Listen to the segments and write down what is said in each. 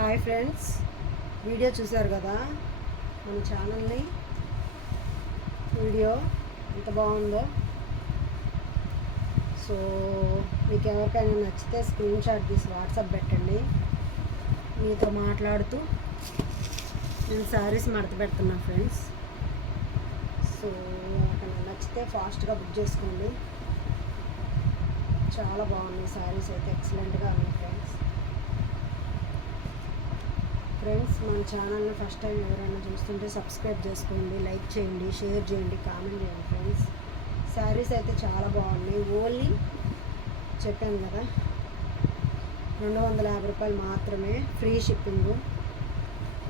Hi friends, video చూశారు కదా మన ఛానల్ని. వీడియో ఎంత బాగుందో. సో మీకు ఎవరికైనా నచ్చితే స్క్రీన్ షాట్ తీసి వాట్సాప్ పెట్టండి. మీతో మాట్లాడుతూ నేను శారీస్ మడత పెడుతున్నా ఫ్రెండ్స్. సో ఎవరికైనా నచ్చితే ఫాస్ట్గా బుక్ చేసుకోండి. చాలా బాగున్నాయి శారీస్ అయితే, ఎక్సలెంట్గా ఉన్నాయి ఫ్రెండ్స్. మన ఛానల్ని ఫస్ట్ టైం ఎవరైనా చూస్తుంటే సబ్స్క్రైబ్ చేసుకోండి, లైక్ చేయండి, షేర్ చేయండి, కామెంట్ చేయండి ఫ్రెండ్స్. శారీస్ అయితే చాలా బాగున్నాయి. ఓన్లీ చెప్పాను కదా, 250 రూపాయలు మాత్రమే, ఫ్రీ షిప్పింగ్.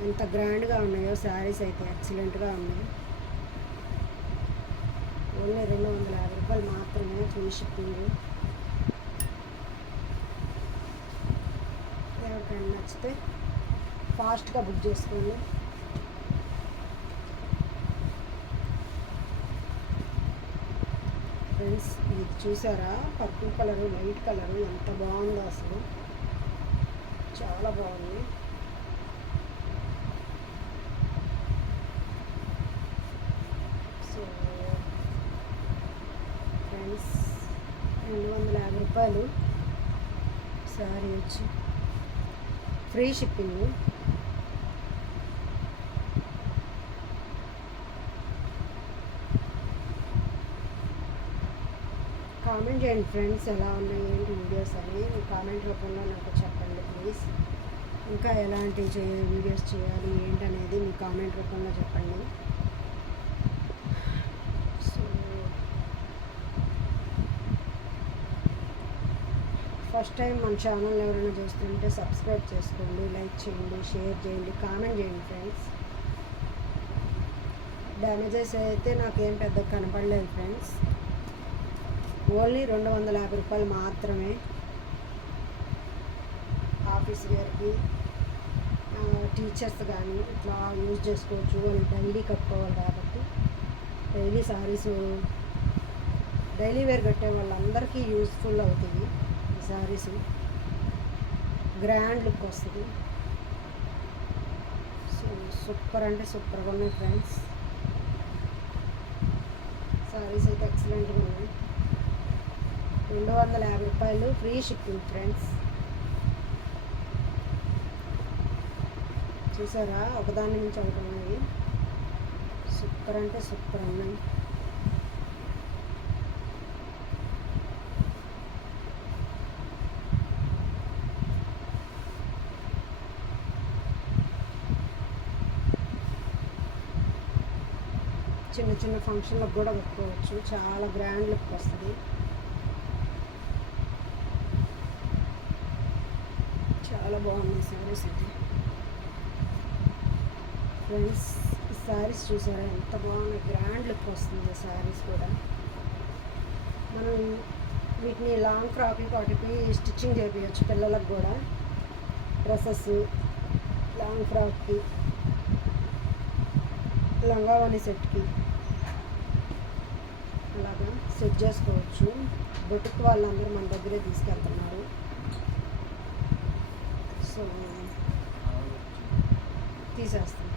ఎంత గ్రాండ్గా ఉన్నాయో శారీస్ అయితే, ఎక్సలెంట్గా ఉన్నాయి. ఓన్లీ 250 రూపాయలు మాత్రమే, ఫ్రీ షిప్పింగ్. ఎవరికైనా నచ్చితే ఫాస్ట్గా బుక్ చేసుకోండి. ఫ్రెండ్స్, ఇది చూసారా, పర్పుల్ కలరు, లైట్ కలరు ఎంత బాగుందో అసలు, చాలా బాగుంది. సో ఫ్రెండ్స్, 250 రూపాయలు శారీ వచ్చి ఫ్రీ షిప్పింగ్. కామెంట్ చేయండి ఫ్రెండ్స్, ఎలా ఉన్నాయి ఏంటి వీడియోస్ అని మీ కామెంట్ రూపంలో నాకు చెప్పండి ప్లీజ్. ఇంకా ఎలాంటి వీడియోస్ చేయాలి ఏంటనేది మీ కామెంట్ రూపంలో చెప్పండి. సో ఫస్ట్ టైం మన ఛానల్ ఎవరైనా చూస్తుంటే సబ్స్క్రైబ్ చేసుకోండి, లైక్ చేయండి, షేర్ చేయండి, కామెంట్ చేయండి ఫ్రెండ్స్. డ్యామేజెస్ అయితే నాకేం పెద్ద కనపడలేదు ఫ్రెండ్స్. ఓన్లీ 250 రూపాయలు మాత్రమే. ఆఫీస్ వేర్కి, టీచర్స్ కానీ ఇట్లా యూజ్ చేసుకోవచ్చు. వాళ్ళు డైలీ కట్టుకోవాలి కాబట్టి, డైలీ శారీస్ డైలీ వేర్ కట్టే వాళ్ళందరికీ యూజ్ఫుల్ అవుతుంది ఈ శారీస్. గ్రాండ్ లుక్ వస్తుంది. సో సూపర్ అంటే సూపర్గా ఉన్నాయి ఫ్రెండ్స్. శారీస్ అయితే ఎక్సలెంట్గా ఉన్నాయి. 250 రూపాయలు, ఫ్రీ షిప్పింగ్ ఫ్రెండ్స్. చూసారా, ఒకదాని నుంచి ఒకటి ఉన్నాయి. సూపర్ అంటే సూపర్ ఉన్నాయి. చిన్న చిన్న ఫంక్షన్లకు కూడా పెట్టుకోవచ్చు. చాలా గ్రాండ్ లుక్ వస్తుంది. చాలా బాగున్నాయి శారీస్ అయితే ఫ్రెండ్స్. ఈ శారీస్ చూసారా ఎంత బాగున్నాయి, గ్రాండ్ లుక్ వస్తుంది శారీస్ కూడా. మనం వీటిని లాంగ్ ఫ్రాక్కి వాటికి స్టిచ్చింగ్ చేయించవచ్చు. పిల్లలకు కూడా డ్రెస్సెస్, లాంగ్ ఫ్రాక్కి, లంగావని సెట్కి అలాగా సెట్ చేసుకోవచ్చు. బొటిక్ వాళ్ళందరూ మన దగ్గరే తీసుకెళ్తున్నారు. సో తీసేస్తాం.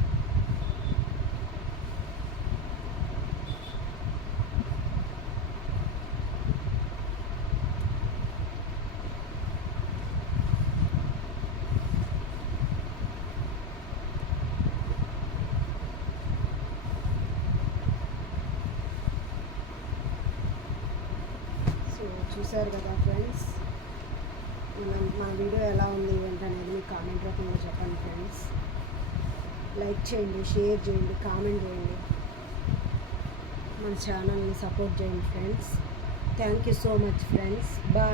సో చూసారు కదా ఫ్రెండ్స్, మన వీడియో ఎలా ఉంది ఏంటనేది మీ కామెంట్ రూపంలో చెప్పండి ఫ్రెండ్స్. లైక్ చేయండి, షేర్ చేయండి, కామెంట్ చేయండి. మన ఛానల్ని సపోర్ట్ చేయండి friends. Thank you so much friends. Bye.